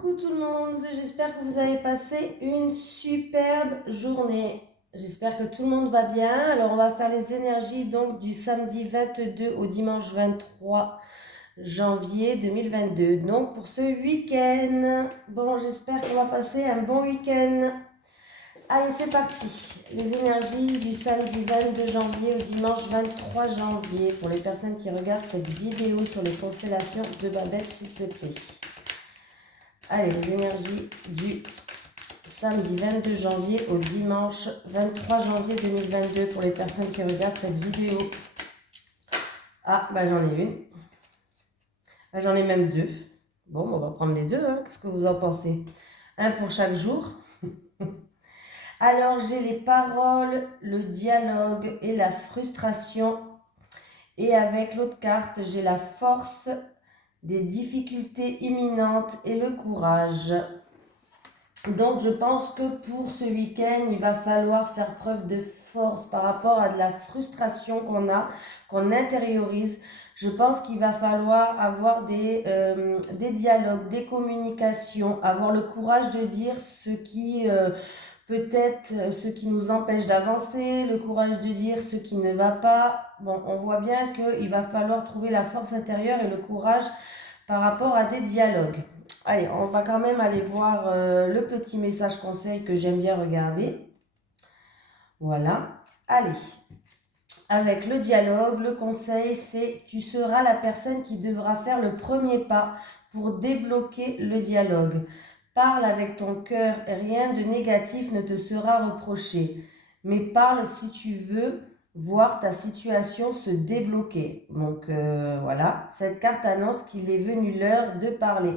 Coucou tout le monde, j'espère que vous avez passé une superbe journée. J'espère que tout le monde va bien. Alors on va faire les énergies donc du samedi 22 au dimanche 23 janvier 2022. Donc pour ce week-end. Bon, j'espère qu'on va passer un bon week-end. Allez, c'est parti. Les énergies du samedi 22 janvier au dimanche 23 janvier pour les personnes qui regardent cette vidéo sur les constellations de Babette, s'il te plaît. Allez, les énergies du samedi 22 janvier au dimanche 23 janvier 2022 pour les personnes qui regardent cette vidéo. Ah, bah j'en ai une. Ah, j'en ai même deux. Bon, on va prendre les deux, hein. Qu'est-ce que vous en pensez? Un pour chaque jour. Alors, j'ai les paroles, le dialogue et la frustration. Et avec l'autre carte, j'ai la force des difficultés imminentes et le courage. Donc je pense que pour ce week-end, il va falloir faire preuve de force par rapport à de la frustration qu'on intériorise. Je pense qu'il va falloir avoir des dialogues, des communications, avoir le courage de dire ce qui peut-être ce qui nous empêche d'avancer, le courage de dire ce qui ne va pas. Bon, on voit bien qu'il va falloir trouver la force intérieure et le courage par rapport à des dialogues. Allez, on va quand même aller voir le petit message conseil que j'aime bien regarder. Voilà. Allez. Avec le dialogue, le conseil, c'est tu seras la personne qui devra faire le premier pas pour débloquer le dialogue. Parle avec ton cœur, rien de négatif ne te sera reproché. Mais parle si tu veux voir ta situation se débloquer. Donc voilà, cette carte annonce qu'il est venu l'heure de parler.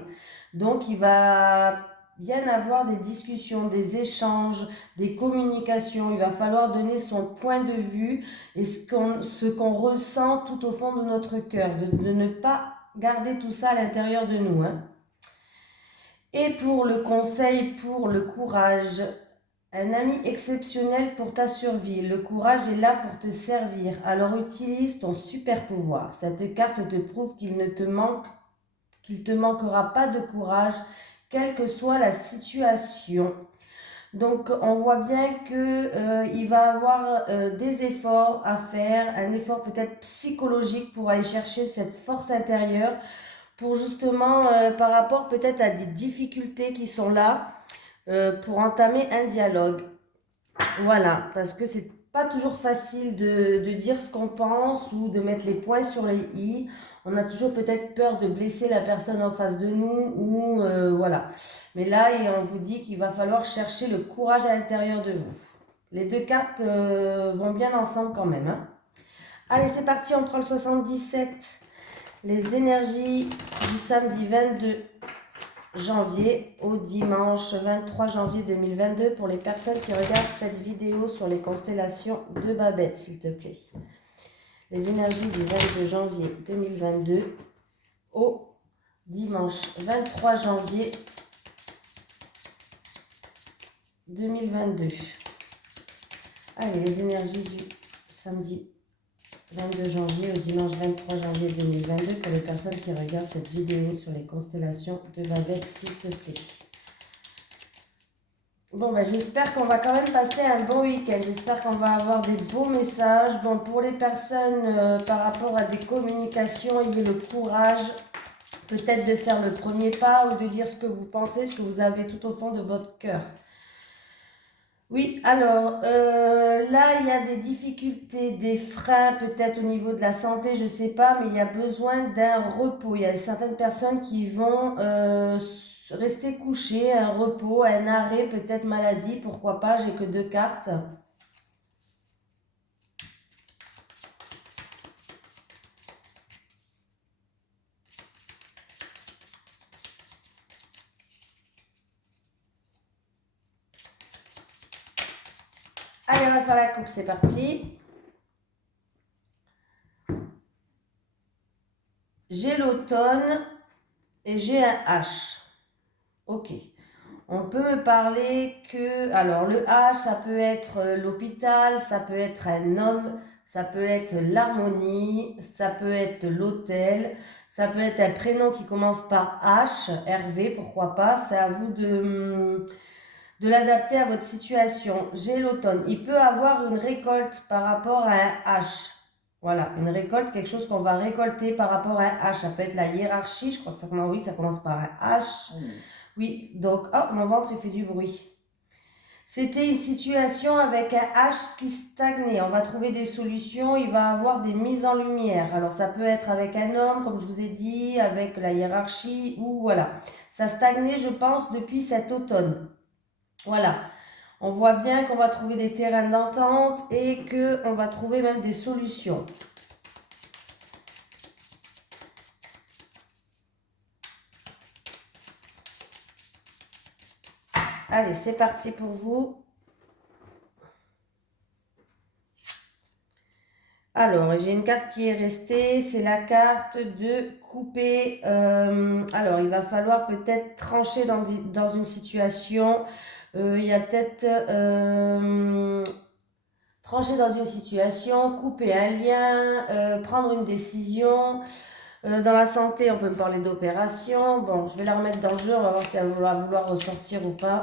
Donc il va bien avoir des discussions, des échanges, des communications. Il va falloir donner son point de vue et ce qu'on ressent tout au fond de notre cœur, de ne pas garder tout ça à l'intérieur de nous. Hein. Et pour le conseil, pour le courage, un ami exceptionnel pour ta survie. Le courage est là pour te servir. Alors utilise ton super pouvoir. Cette carte te prouve qu'il te manquera pas de courage, quelle que soit la situation. Donc on voit bien que il va avoir des efforts à faire, un effort peut-être psychologique pour aller chercher cette force intérieure, pour justement par rapport peut-être à des difficultés qui sont là, pour entamer un dialogue. Voilà, parce que c'est pas toujours facile de dire ce qu'on pense ou de mettre les points sur les i. On a toujours peut-être peur de blesser la personne en face de nous ou voilà. Mais là, on vous dit qu'il va falloir chercher le courage à l'intérieur de vous. Les deux cartes vont bien ensemble quand même. Hein. Allez, c'est parti, on prend le 77. Les énergies du samedi 22 janvier au dimanche 23 janvier 2022 pour les personnes qui regardent cette vidéo sur les constellations de Babette, s'il te plaît. Les énergies du 22 janvier 2022 au dimanche 23 janvier 2022. Allez, les énergies du samedi 22 janvier au dimanche 23 janvier 2022 pour les personnes qui regardent cette vidéo sur les constellations de Babette, s'il te plaît. Bon, ben, j'espère qu'on va quand même passer un bon week-end. J'espère qu'on va avoir des beaux messages. Bon, pour les personnes par rapport à des communications, ayez le courage peut-être de faire le premier pas ou de dire ce que vous pensez, ce que vous avez tout au fond de votre cœur. Oui, alors là, il y a des difficultés, des freins peut-être au niveau de la santé, je ne sais pas, mais il y a besoin d'un repos. Il y a certaines personnes qui vont rester couchées, un repos, un arrêt, peut-être maladie, pourquoi pas, j'ai que deux cartes. Allez, on va faire la coupe, c'est parti. J'ai l'automne et j'ai un H. Ok. On peut me parler que... Alors, le H, ça peut être l'hôpital, ça peut être un homme, ça peut être l'harmonie, ça peut être l'hôtel, Ça peut être un prénom qui commence par H, Hervé, pourquoi pas. C'est à vous de l'adapter à votre situation. J'ai l'automne. Il peut avoir une récolte par rapport à un H. Voilà, une récolte, quelque chose qu'on va récolter par rapport à un H. Ça peut être la hiérarchie, je crois que ça commence, oui, ça commence par un H. Oui, donc, oh, mon ventre, il fait du bruit. C'était une situation avec un H qui stagnait. On va trouver des solutions, il va avoir des mises en lumière. Alors ça peut être avec un homme, comme je vous ai dit, avec la hiérarchie, ou voilà. Ça stagnait, je pense, depuis cet automne. Voilà. On voit bien qu'on va trouver des terrains d'entente et qu'on va trouver même des solutions. Allez, c'est parti pour vous. Alors, j'ai une carte qui est restée, c'est la carte de couper. Alors, il va falloir peut-être trancher dans une situation. Il y a peut-être trancher dans une situation, couper un lien, prendre une décision. Dans la santé, on peut me parler d'opération. Bon, je vais la remettre dans le jeu, on va voir si elle va vouloir ressortir ou pas.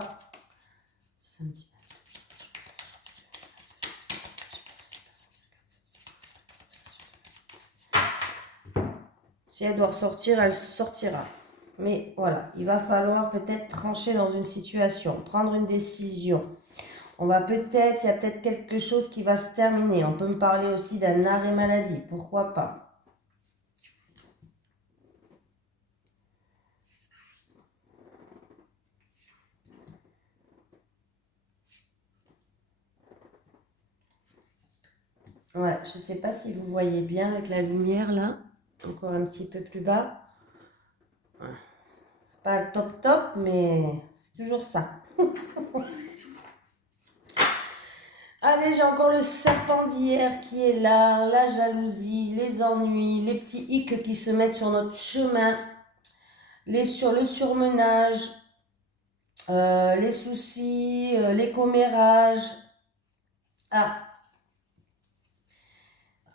Si elle doit ressortir, elle sortira. Mais voilà, il va falloir peut-être trancher dans une situation, prendre une décision. On va peut-être, il y a peut-être quelque chose qui va se terminer. On peut me parler aussi d'un arrêt maladie, pourquoi pas. Ouais, je ne sais pas si vous voyez bien avec la lumière là. Encore un petit peu plus bas. C'est pas top top, mais c'est toujours ça. Allez, j'ai encore le serpent d'hier qui est là, la jalousie, les ennuis, les petits hicks qui se mettent sur notre chemin, sur le surmenage, les soucis, les commérages.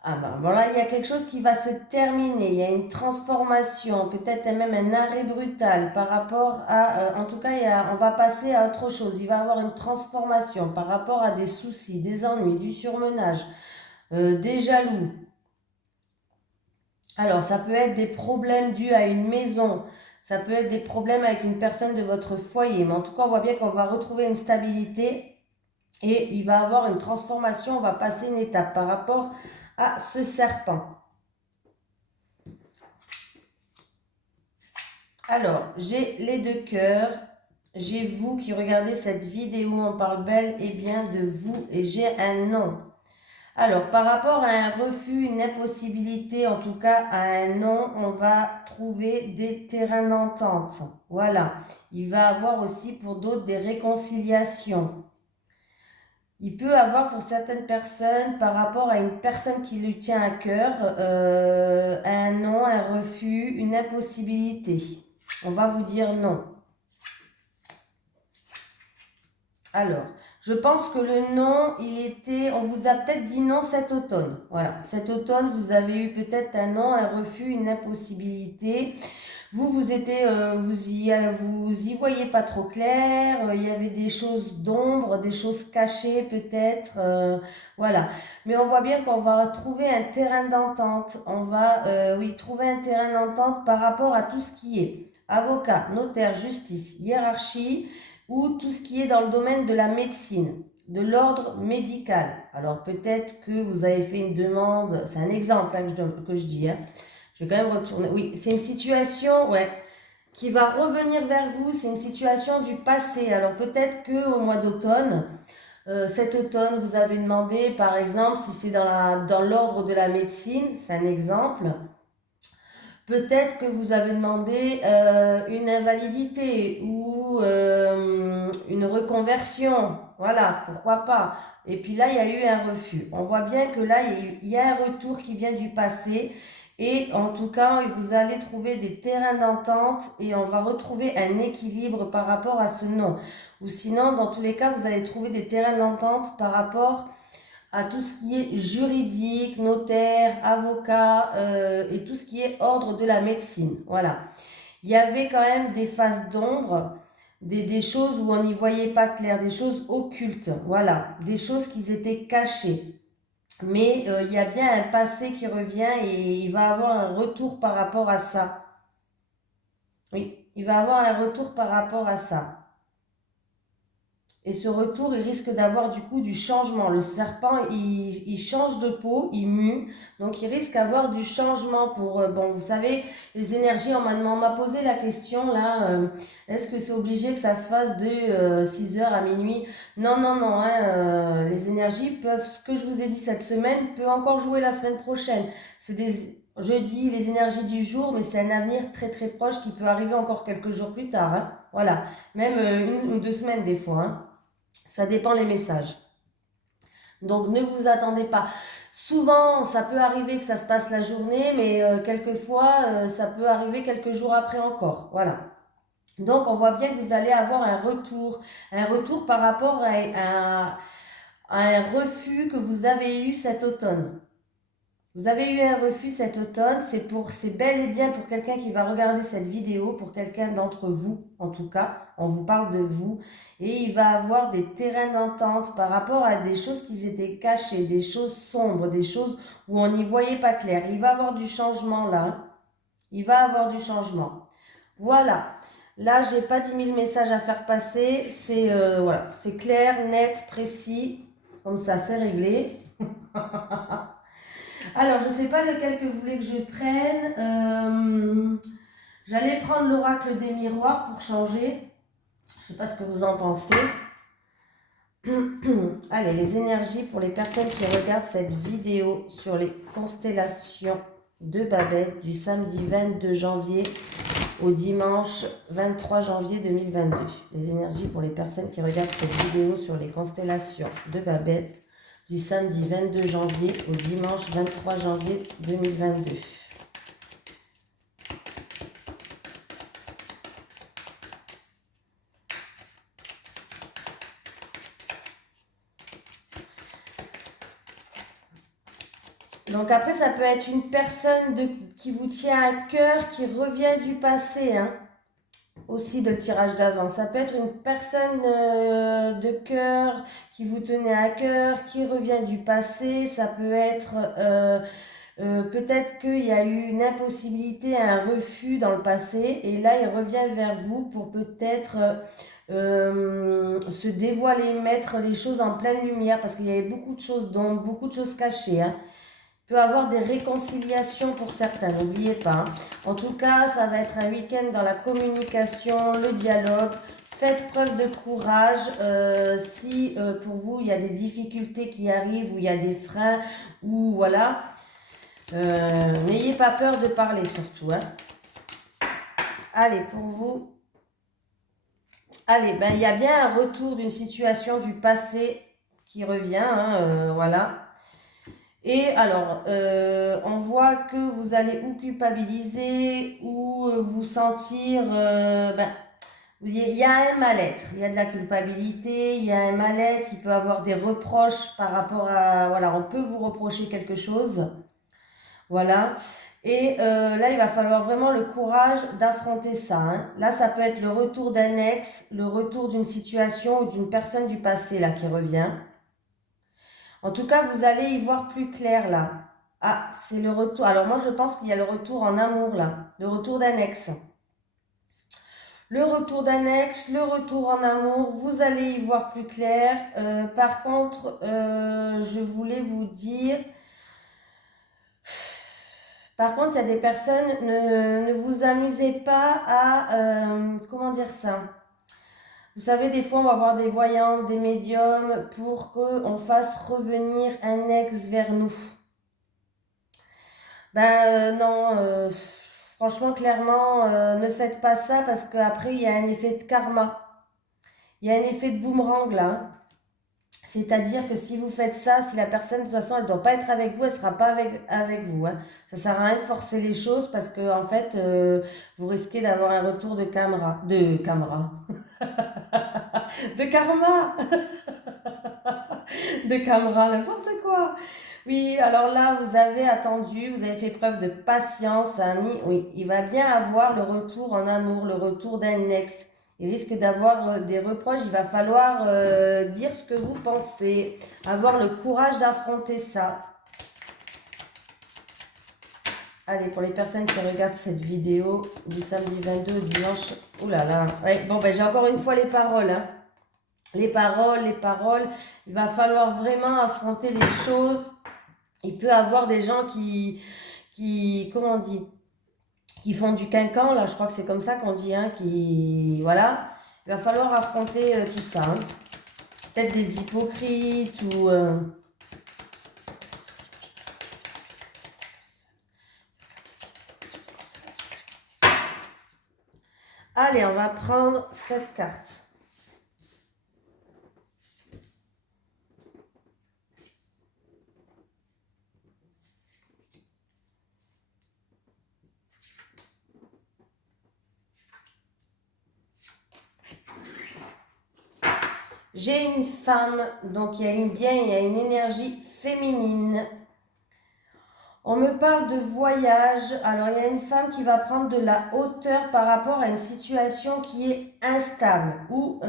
Ah ben voilà, il y a quelque chose qui va se terminer, il y a une transformation, peut-être même un arrêt brutal par rapport à, en tout cas, on va passer à autre chose, il va y avoir une transformation par rapport à des soucis, des ennuis, du surmenage, des jaloux. Alors, ça peut être des problèmes dus à une maison, ça peut être des problèmes avec une personne de votre foyer, mais en tout cas, on voit bien qu'on va retrouver une stabilité et il va y avoir une transformation, on va passer une étape par rapport à ce serpent. Alors, j'ai les deux cœurs, j'ai vous qui regardez cette vidéo, on parle bel et bien de vous et j'ai un non. Alors, par rapport à un refus, une impossibilité, en tout cas à un non, on va trouver des terrains d'entente. Voilà. Il va avoir aussi pour d'autres des réconciliations. Il peut avoir pour certaines personnes, par rapport à une personne qui lui tient à cœur, un non, un refus, une impossibilité. On va vous dire non. Alors, je pense que le non, on vous a peut-être dit non cet automne. Voilà, cet automne, vous avez eu peut-être un non, un refus, une impossibilité. Vous y voyez pas trop clair. Il y avait des choses d'ombre, des choses cachées peut-être. Voilà. Mais on voit bien qu'on va trouver un terrain d'entente. On va, oui, trouver un terrain d'entente par rapport à tout ce qui est avocat, notaire, justice, hiérarchie ou tout ce qui est dans le domaine de la médecine, de l'ordre médical. Alors peut-être que vous avez fait une demande, c'est un exemple hein, que je dis. Hein. Je vais quand même retourner. Oui, c'est une situation, ouais, qui va revenir vers vous. C'est une situation du passé. Alors peut-être que au mois d'automne, cet automne, vous avez demandé, par exemple, si c'est dans l'ordre de la médecine, c'est un exemple. Peut-être que vous avez demandé une invalidité ou une reconversion. Voilà, pourquoi pas. Et puis là, il y a eu un refus. On voit bien que là, il y a un retour qui vient du passé. Et en tout cas, vous allez trouver des terrains d'entente et on va retrouver un équilibre par rapport à ce non. Ou sinon, dans tous les cas, vous allez trouver des terrains d'entente par rapport à tout ce qui est juridique, notaire, avocat et tout ce qui est ordre de la médecine. Voilà. Il y avait quand même des phases d'ombre, des choses où on n'y voyait pas clair, des choses occultes, voilà, des choses qui étaient cachées. Mais il y a bien un passé qui revient et il va avoir un retour par rapport à ça. Oui, il va avoir un retour par rapport à ça. Et ce retour, il risque d'avoir du coup du changement. Le serpent, il change de peau, il mue. Donc, il risque d'avoir du changement pour... bon, vous savez, les énergies, on m'a posé la question là, est-ce que c'est obligé que ça se fasse de 6 heures à minuit? Non, non, non. Hein, les énergies peuvent... Ce que je vous ai dit cette semaine peut encore jouer la semaine prochaine. C'est des... Je dis les énergies du jour, mais c'est un avenir très très proche qui peut arriver encore quelques jours plus tard. Hein. Voilà. Même 1 ou 2 semaines des fois. Hein. Ça dépend les messages. Donc ne vous attendez pas. Souvent, ça peut arriver que ça se passe la journée, mais quelquefois, ça peut arriver quelques jours après encore. Voilà. Donc on voit bien que vous allez avoir un retour par rapport à un refus que vous avez eu cet automne. Vous avez eu un refus cet automne, c'est bel et bien pour quelqu'un qui va regarder cette vidéo, pour quelqu'un d'entre vous en tout cas, on vous parle de vous, et il va avoir des terrains d'entente par rapport à des choses qui étaient cachées, des choses sombres, des choses où on n'y voyait pas clair. Il va avoir du changement là, il va avoir du changement. Voilà, là j'ai pas 10 000 messages à faire passer, voilà, c'est clair, net, précis, comme ça c'est réglé. Alors, je ne sais pas lequel que vous voulez que je prenne. J'allais prendre l'oracle des miroirs pour changer. Je ne sais pas ce que vous en pensez. Allez, les énergies pour les personnes qui regardent cette vidéo sur les constellations de Babel du samedi 22 janvier au dimanche 23 janvier 2022. Les énergies pour les personnes qui regardent cette vidéo sur les constellations de Babel du samedi 22 janvier au dimanche 23 janvier 2022. Donc après, ça peut être une personne qui vous tient à cœur, qui revient du passé, hein, aussi de tirage d'avant. Ça peut être une personne de cœur qui vous tenait à cœur, qui revient du passé. Ça peut être peut-être qu'il y a eu une impossibilité, un refus dans le passé, et là il revient vers vous pour peut-être se dévoiler, mettre les choses en pleine lumière, parce qu'il y avait beaucoup de choses, dont beaucoup de choses cachées. Hein. Il peut y avoir des réconciliations pour certains, n'oubliez pas. Hein. En tout cas, ça va être un week-end dans la communication, le dialogue. Faites preuve de courage. Si pour vous, il y a des difficultés qui arrivent, ou il y a des freins, ou voilà, n'ayez pas peur de parler surtout. Hein. Allez, pour vous. Allez, ben, il y a bien un retour d'une situation du passé qui revient. Hein, voilà. Et alors, on voit que vous allez ou culpabiliser ou vous sentir... ben, il y a un mal-être, il y a de la culpabilité, il y a un mal-être, il peut y avoir des reproches par rapport à... Voilà, on peut vous reprocher quelque chose. Voilà. Et là, il va falloir vraiment le courage d'affronter ça. Hein. Là, ça peut être le retour d'un ex, le retour d'une situation ou d'une personne du passé là qui revient. En tout cas, vous allez y voir plus clair là. Ah, c'est le retour. Alors moi, je pense qu'il y a le retour en amour là. Le retour d'un ex. Le retour d'un ex, le retour en amour, vous allez y voir plus clair. Par contre, je voulais vous dire... Par contre, il y a des personnes, ne vous amusez pas à... comment dire ça? Vous savez, des fois, on va voir des voyants, des médiums pour qu'on fasse revenir un ex vers nous. Ben non, franchement, clairement, ne faites pas ça parce qu'après, il y a un effet de karma. Il y a un effet de boomerang là. C'est-à-dire que si vous faites ça, si la personne, de toute façon, elle ne doit pas être avec vous, elle ne sera pas avec vous. Hein. Ça ne sert à rien de forcer les choses parce que, en fait, vous risquez d'avoir un retour de karma. De karma. De karma. De karma, n'importe quoi. quoi? Oui, alors là, vous avez attendu, vous avez fait preuve de patience, ami. Oui, il va bien avoir le retour en amour, le retour d'un ex. Il risque d'avoir des reproches, il va falloir dire ce que vous pensez, avoir le courage d'affronter ça. Allez, pour les personnes qui regardent cette vidéo du samedi 22 au dimanche, oulala. Ouais, bon, ben j'ai encore une fois les paroles, hein. Les paroles, il va falloir vraiment affronter les choses. Il peut y avoir des gens comment on dit, qui font du quinquan, là, je crois que c'est comme ça qu'on dit, hein, voilà. Il va falloir affronter tout ça, hein. Peut-être des hypocrites ou... Allez, on va prendre cette carte. J'ai une femme, donc il y a il y a une énergie féminine. On me parle de voyage. Alors, il y a une femme qui va prendre de la hauteur par rapport à une situation qui est instable ou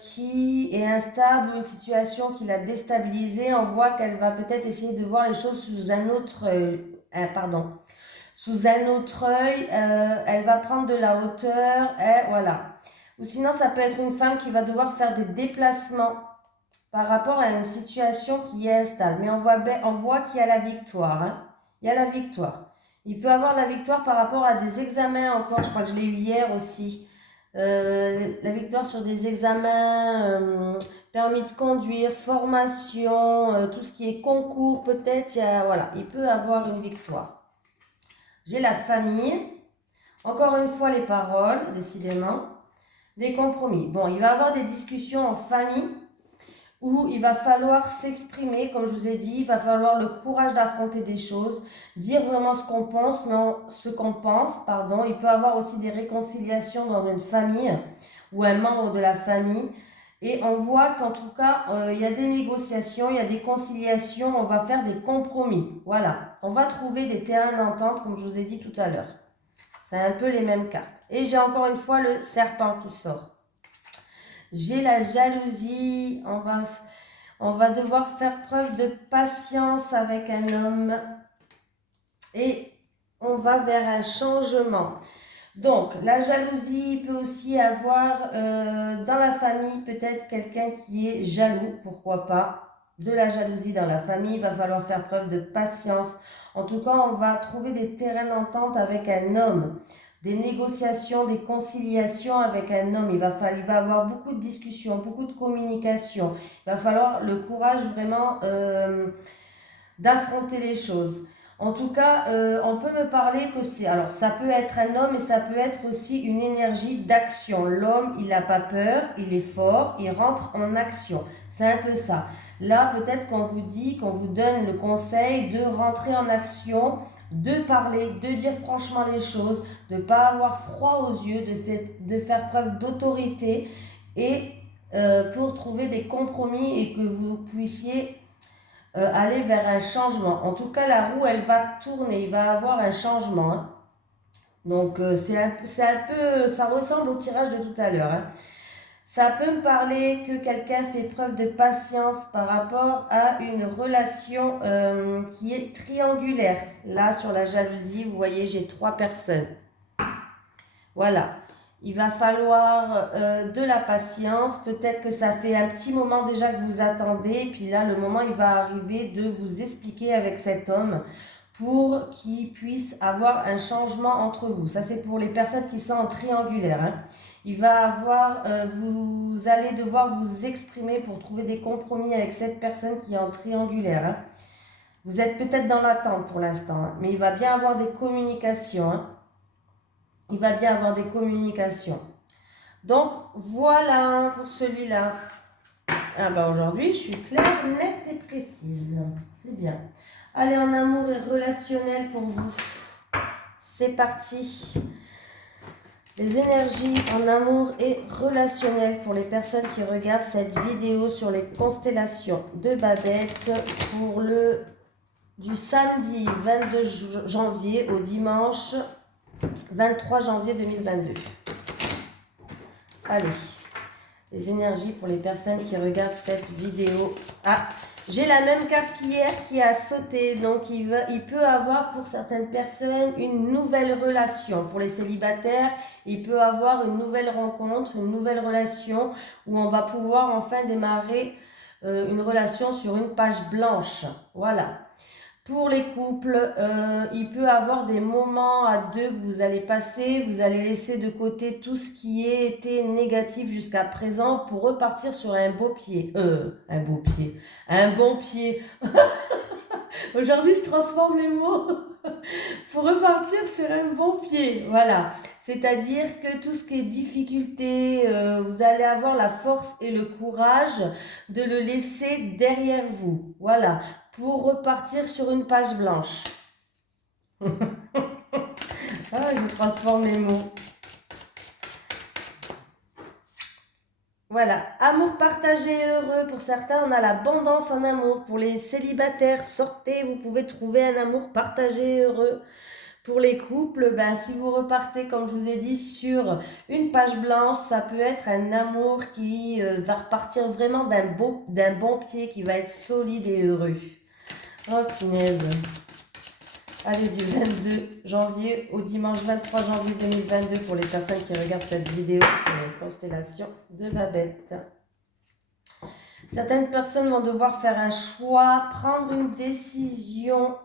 qui est instable ou une situation qui l'a déstabilisée. On voit qu'elle va peut-être essayer de voir les choses sous un autre sous un autre œil. Elle va prendre de la hauteur. Et voilà. Ou sinon, ça peut être une femme qui va devoir faire des déplacements par rapport à une situation qui est instable. Mais on voit qu'il y a la victoire, hein. Il y a la victoire. Il peut avoir la victoire par rapport à des examens encore. Je crois que je l'ai eu hier aussi. La victoire sur des examens, permis de conduire, formation, tout ce qui est concours peut-être. Voilà, il peut avoir une victoire. J'ai la famille. Encore une fois les paroles, décidément. Des compromis. Bon, il va y avoir des discussions en famille où il va falloir s'exprimer, comme je vous ai dit, il va falloir le courage d'affronter des choses, dire vraiment ce qu'on pense, pardon. Il peut y avoir aussi des réconciliations dans une famille ou un membre de la famille. Et on voit qu'en tout cas, il y a des négociations, il y a des conciliations, on va faire des compromis. Voilà, on va trouver des terrains d'entente, comme je vous ai dit tout à l'heure. C'est un peu les mêmes cartes. Et j'ai encore une fois le serpent qui sort. J'ai la jalousie, on va devoir faire preuve de patience avec un homme et on va vers un changement. Donc, la jalousie peut aussi avoir dans la famille peut-être quelqu'un qui est jaloux, pourquoi pas. De la jalousie dans la famille, il va falloir faire preuve de patience. En tout cas, on va trouver des terrains d'entente avec un homme, des négociations, des conciliations avec un homme. Il va avoir beaucoup de discussions, beaucoup de communication. Il va falloir le courage vraiment d'affronter les choses. En tout cas, on peut me parler que c'est... Alors, ça peut être un homme et ça peut être aussi une énergie d'action. L'homme, il n'a pas peur, il est fort, il rentre en action. C'est un peu ça. Là, peut-être qu'on vous dit, qu'on vous donne le conseil de rentrer en action, de parler, de dire franchement les choses, de ne pas avoir froid aux yeux, de faire preuve d'autorité et pour trouver des compromis et que vous puissiez aller vers un changement. En tout cas, la roue, elle va tourner, il va y avoir un changement, hein. Donc, c'est un peu, ça ressemble au tirage de tout à l'heure, hein. Ça peut me parler que quelqu'un fait preuve de patience par rapport à une relation qui est triangulaire. Là, sur la jalousie, vous voyez, j'ai 3 personnes. Voilà. Il va falloir de la patience. Peut-être que ça fait un petit moment déjà que vous attendez. Puis là, le moment, il va arriver de vous expliquer avec cet homme pour qu'il puisse avoir un changement entre vous. Ça, c'est pour les personnes qui sont en triangulaire, hein. Il va avoir, vous allez devoir vous exprimer pour trouver des compromis avec cette personne qui est en triangulaire, hein. Vous êtes peut-être dans l'attente pour l'instant, hein, mais il va bien avoir des communications, hein. Il va bien avoir des communications. Donc, voilà pour celui-là. Ah bah aujourd'hui, je suis claire, nette et précise. C'est bien. Allez, en amour et relationnel pour vous. C'est parti. Les énergies en amour et relationnel pour les personnes qui regardent cette vidéo sur les constellations de Babette pour du samedi 22 janvier au dimanche 23 janvier 2022. Allez, les énergies pour les personnes qui regardent cette vidéo. Ah, j'ai la même carte qu'hier qui a sauté, donc il peut avoir pour certaines personnes une nouvelle relation. Pour les célibataires, il peut avoir une nouvelle rencontre, une nouvelle relation où on va pouvoir enfin démarrer une relation sur une page blanche. Voilà. Pour les couples, il peut avoir des moments à deux que vous allez passer, vous allez laisser de côté tout ce qui a été négatif jusqu'à présent pour repartir sur un beau pied. Un bon pied. Aujourd'hui, je transforme les mots pour repartir sur un bon pied. Voilà. C'est-à-dire que tout ce qui est difficulté, vous allez avoir la force et le courage de le laisser derrière vous. Voilà. Pour repartir sur une page blanche. Ah, je transforme les mots. Voilà, amour partagé et heureux. Pour certains, on a l'abondance en amour. Pour les célibataires, sortez, vous pouvez trouver un amour partagé et heureux. Pour les couples, ben, si vous repartez, comme je vous ai dit, sur une page blanche, ça peut être un amour qui va repartir vraiment d'un bon pied, qui va être solide et heureux. Oh punaise. Allez, du 22 janvier au dimanche 23 janvier 2022 pour les personnes qui regardent cette vidéo sur les constellations de Babette. Certaines personnes vont devoir faire un choix, prendre une décision,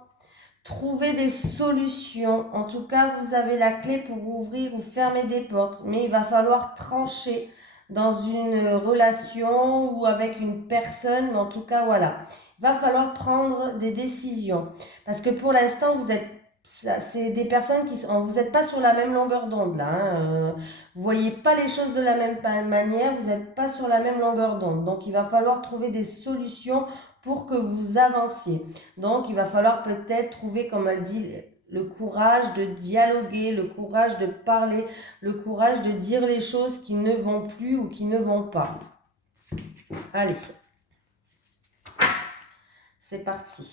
trouver des solutions. En tout cas, vous avez la clé pour ouvrir ou fermer des portes. Mais il va falloir trancher dans une relation ou avec une personne. Mais en tout cas, voilà. Il va falloir prendre des décisions. Parce que pour l'instant, c'est des personnes vous n'êtes pas sur la même longueur d'onde là. Vous voyez pas les choses de la même manière. Vous n'êtes pas sur la même longueur d'onde. Donc, il va falloir trouver des solutions pour que vous avanciez. Donc, il va falloir peut-être trouver, comme elle dit, le courage de dialoguer, le courage de parler, le courage de dire les choses qui ne vont plus ou qui ne vont pas. Allez, c'est parti.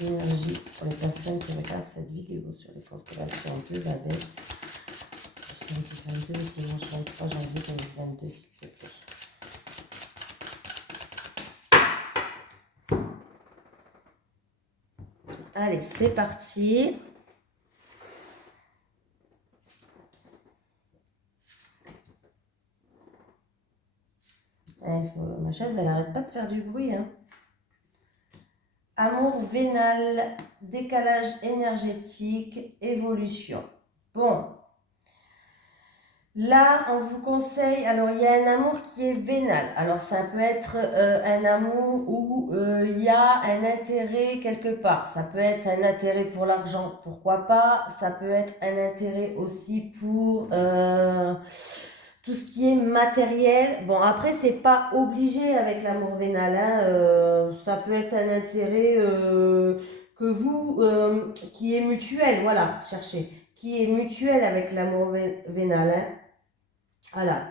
Énergie pour les personnes qui regardent cette vidéo sur les constellations de Babette. Samedi 22, dimanche 23 janvier 2022, s'il te plaît. Allez, c'est parti. Ma chaise, elle n'arrête pas de faire du bruit. Hein. Amour vénal, décalage énergétique, évolution. Bon. Là, on vous conseille, alors il y a un amour qui est vénal. Alors ça peut être un amour où il y a un intérêt quelque part. Ça peut être un intérêt pour l'argent, pourquoi pas. Ça peut être un intérêt aussi pour tout ce qui est matériel. Bon, après, c'est pas obligé avec l'amour vénal. Hein. Ça peut être un intérêt que vous, qui est mutuel, voilà, cherchez. Qui est mutuel avec l'amour vénal. Hein. Voilà.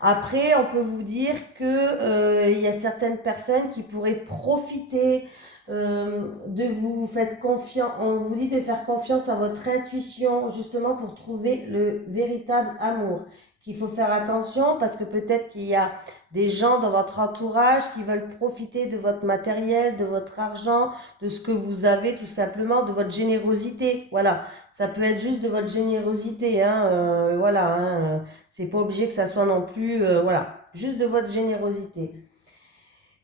Après, on peut vous dire que il y a certaines personnes qui pourraient profiter de vous faites confiance. On vous dit de faire confiance à votre intuition justement pour trouver le véritable amour. Qu'il faut faire attention parce que peut-être qu'il y a des gens dans votre entourage qui veulent profiter de votre matériel, de votre argent, de ce que vous avez tout simplement, de votre générosité. Voilà. Ça peut être juste de votre générosité, hein, voilà, hein, c'est pas obligé que ça soit non plus, voilà, juste de votre générosité.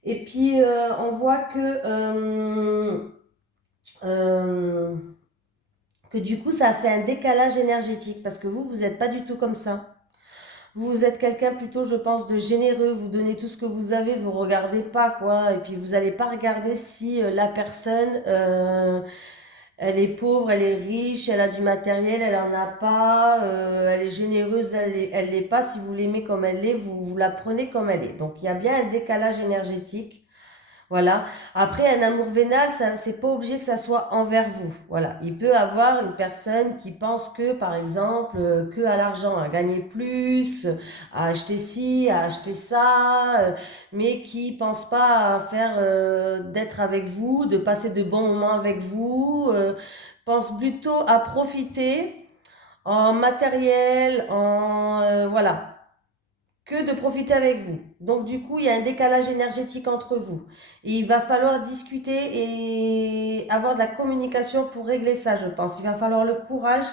Et puis, on voit que du coup, ça fait un décalage énergétique parce que vous n'êtes pas du tout comme ça. Vous êtes quelqu'un plutôt, je pense, de généreux, vous donnez tout ce que vous avez, vous regardez pas, quoi, et puis vous n'allez pas regarder si la personne... elle est pauvre, elle est riche, elle a du matériel, elle en a pas, elle est généreuse, elle l'est pas. Si vous l'aimez comme elle est, vous la prenez comme elle est. Donc il y a bien un décalage énergétique Voilà. Après, un amour vénal, ça, c'est pas obligé que ça soit envers vous. Voilà. Il peut avoir une personne qui pense que, par exemple, que à l'argent, à gagner plus, à acheter ci, à acheter ça, mais qui pense pas à faire, d'être avec vous, de passer de bons moments avec vous, pense plutôt à profiter en matériel, voilà, que de profiter avec vous. Donc du coup, il y a un décalage énergétique entre vous. Et il va falloir discuter et avoir de la communication pour régler ça, je pense. Il va falloir le courage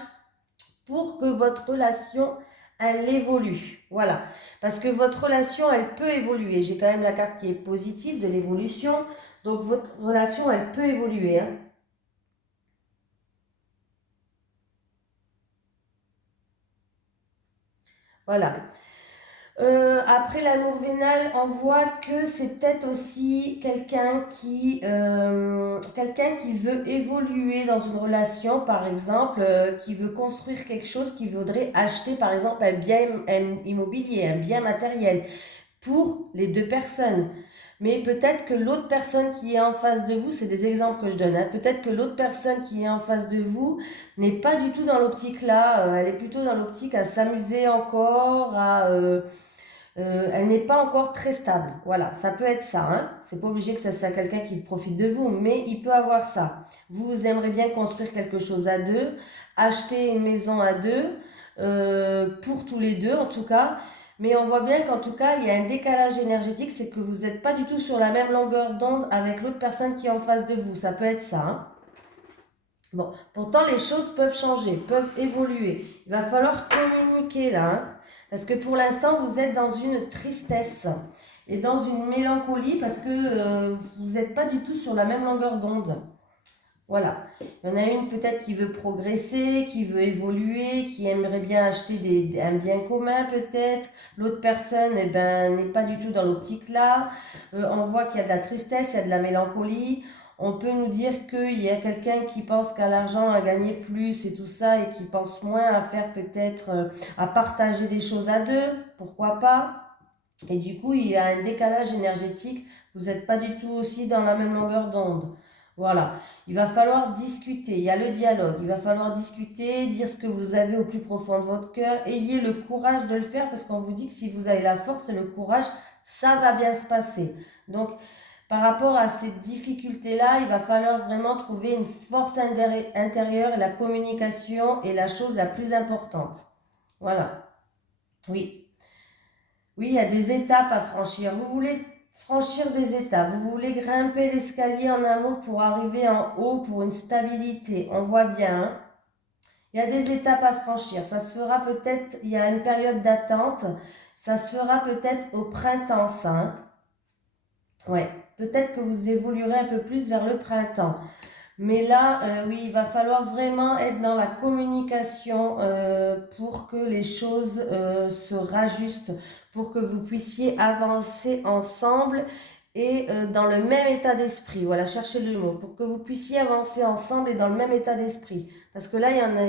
pour que votre relation, elle évolue. Voilà. Parce que votre relation, elle peut évoluer. J'ai quand même la carte qui est positive de l'évolution. Donc votre relation, elle peut évoluer, hein. Voilà. Après l'amour vénal, on voit que c'est peut-être aussi quelqu'un qui veut évoluer dans une relation, par exemple, qui veut construire quelque chose, qui voudrait acheter, par exemple, un bien immobilier, un bien matériel pour les deux personnes. Mais peut-être que l'autre personne qui est en face de vous, c'est des exemples que je donne, hein, peut-être que l'autre personne qui est en face de vous n'est pas du tout dans l'optique là, elle est plutôt dans l'optique à s'amuser encore, elle n'est pas encore très stable. Voilà, ça peut être ça, hein. C'est pas obligé que ça soit quelqu'un qui profite de vous, mais il peut avoir ça. Vous aimeriez bien construire quelque chose à deux, acheter une maison à deux, pour tous les deux en tout cas. Mais on voit bien qu'en tout cas, il y a un décalage énergétique, c'est que vous n'êtes pas du tout sur la même longueur d'onde avec l'autre personne qui est en face de vous. Ça peut être ça, hein. Bon, pourtant les choses peuvent changer, peuvent évoluer. Il va falloir communiquer là, hein, parce que pour l'instant vous êtes dans une tristesse et dans une mélancolie parce que vous n'êtes pas du tout sur la même longueur d'onde. Voilà. Il y en a une peut-être qui veut progresser, qui veut évoluer, qui aimerait bien acheter un bien commun peut-être. L'autre personne eh ben, n'est pas du tout dans l'optique là. On voit qu'il y a de la tristesse, il y a de la mélancolie. On peut nous dire qu'il y a quelqu'un qui pense qu'à l'argent, à gagner plus et tout ça, et qui pense moins à faire peut-être, à partager des choses à deux, pourquoi pas. Et du coup, il y a un décalage énergétique. Vous n'êtes pas du tout aussi dans la même longueur d'onde. Voilà. Il va falloir discuter. Il y a le dialogue. Il va falloir discuter, dire ce que vous avez au plus profond de votre cœur. Ayez le courage de le faire parce qu'on vous dit que si vous avez la force et le courage, ça va bien se passer. Donc, par rapport à ces difficultés-là, il va falloir vraiment trouver une force intérieure et la communication est la chose la plus importante. Voilà. Oui. Oui, il y a des étapes à franchir. Vous voulez franchir des étapes. Vous voulez grimper l'escalier en amour pour arriver en haut pour une stabilité. On voit bien, hein. Il y a des étapes à franchir. Ça se fera peut-être, il y a une période d'attente. Ça se fera peut-être au printemps, ça, hein. Ouais, peut-être que vous évoluerez un peu plus vers le printemps. Mais là, oui, il va falloir vraiment être dans la communication pour que les choses se rajustent, pour que vous puissiez avancer ensemble et dans le même état d'esprit. Voilà, cherchez le mot. Pour que vous puissiez avancer ensemble et dans le même état d'esprit. Parce que là, il y en a,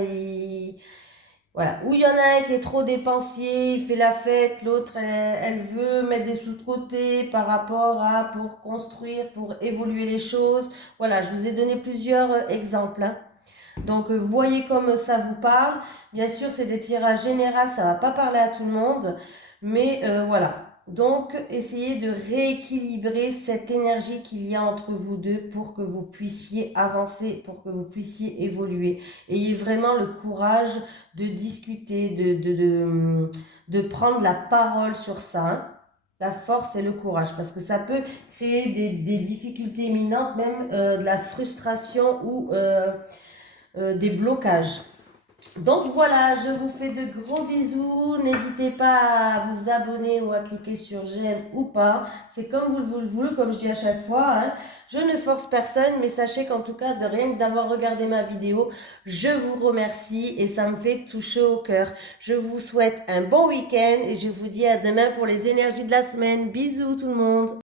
voilà. Ou il y en a un qui est trop dépensier, il fait la fête, l'autre, elle veut mettre des sous de côté par rapport à, pour construire, pour évoluer les choses. Voilà, je vous ai donné plusieurs exemples, hein. Donc, voyez comme ça vous parle. Bien sûr, c'est des tirages généraux, ça ne va pas parler à tout le monde. Mais voilà. Donc, essayez de rééquilibrer cette énergie qu'il y a entre vous deux pour que vous puissiez avancer, pour que vous puissiez évoluer. Ayez vraiment le courage de discuter, de prendre la parole sur ça, hein. La force et le courage, parce que ça peut créer des difficultés imminentes, même de la frustration ou des blocages. Donc voilà, je vous fais de gros bisous. N'hésitez pas à vous abonner ou à cliquer sur j'aime ou pas. C'est comme vous le voulez, comme je dis à chaque fois, hein. Je ne force personne, mais sachez qu'en tout cas, de rien que d'avoir regardé ma vidéo, je vous remercie et ça me fait toucher au cœur. Je vous souhaite un bon week-end et je vous dis à demain pour les énergies de la semaine. Bisous tout le monde.